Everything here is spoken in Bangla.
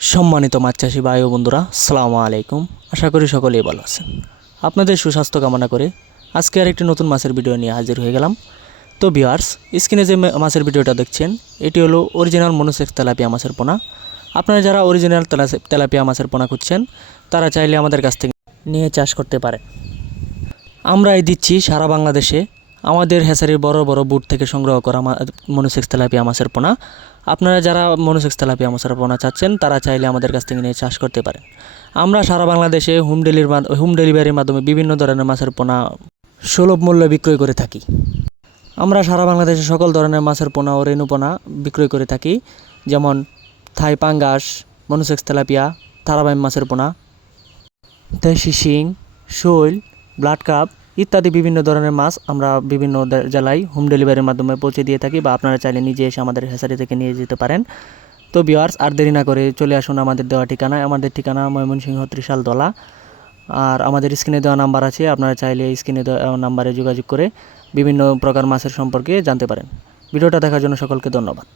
সম্মানিত মাছ চাষি ভাই ও বন্ধুরা, আসসালামু আলাইকুম। আশা করি সকলেই ভালো আছেন। আপনাদের সুস্বাস্থ্য কামনা করে আজকে আরেকটি নতুন মাছের ভিডিও নিয়ে হাজির হয়ে গেলাম। তো ভিউয়ার্স, স্ক্রিনে যে মাছের ভিডিওটা দেখছেন এটি হলো অরিজিনাল মনোসেক্স তেলাপিয়া মাছের পোনা। আপনারা যারা অরিজিনাল তেলাপিয়া মাছের পোনা খুঁজছেন তারা চাইলে আমাদের কাছ থেকে নিয়ে চাষ করতে পারেন। আমরা এই দিচ্ছি সারা বাংলাদেশে আমাদের হ্যাচারির বড় বড় বুট থেকে সংগ্রহ করা মনোসেক্স তেলাপিয়া মাছের পোনা। আপনারা যারা মনোসেক্স তেলাপিয়া মাছের পোনা চাচ্ছেন তারা চাইলে আমাদের কাছ থেকে নিয়ে চাষ করতে পারেন। আমরা সারা বাংলাদেশে হোম ডেলিভারির মাধ্যমে বিভিন্ন ধরনের মাছের পোনা সুলভ মূল্যে বিক্রয় করে থাকি। আমরা সারা বাংলাদেশে সকল ধরনের মাছের পোনা ও রেণু পোনা বিক্রয় করে থাকি, যেমন থাই পাঙ্গাস, মনোসেক্স তেলাপিয়া, থারাবাইম মাছের পোনা, দেশি শিং, শৈল, ব্লাড কাপ ইত্যাদি বিভিন্ন ধরনের মাছ আমরা বিভিন্ন জেলায় হোম ডেলিভারির মাধ্যমে পৌঁছে দিয়ে থাকি, বা আপনারা চাইলে নিজে এসে আমাদের হ্যাচারি থেকে নিয়ে যেতে পারেন। তো ভিউয়ার্স, আর দেরি না করে চলে আসুন আমাদের দেওয়া ঠিকানায়। আমাদের ঠিকানা ময়মনসিংহ ত্রিশাল দলা, আর আমাদের স্ক্রিনে দেওয়া নাম্বার আছে। আপনারা চাইলে স্ক্রিনে দেওয়া নাম্বারে যোগাযোগ করে বিভিন্ন প্রকার মাছের সম্পর্কে জানতে পারেন। ভিডিওটা দেখার জন্য সকলকে ধন্যবাদ।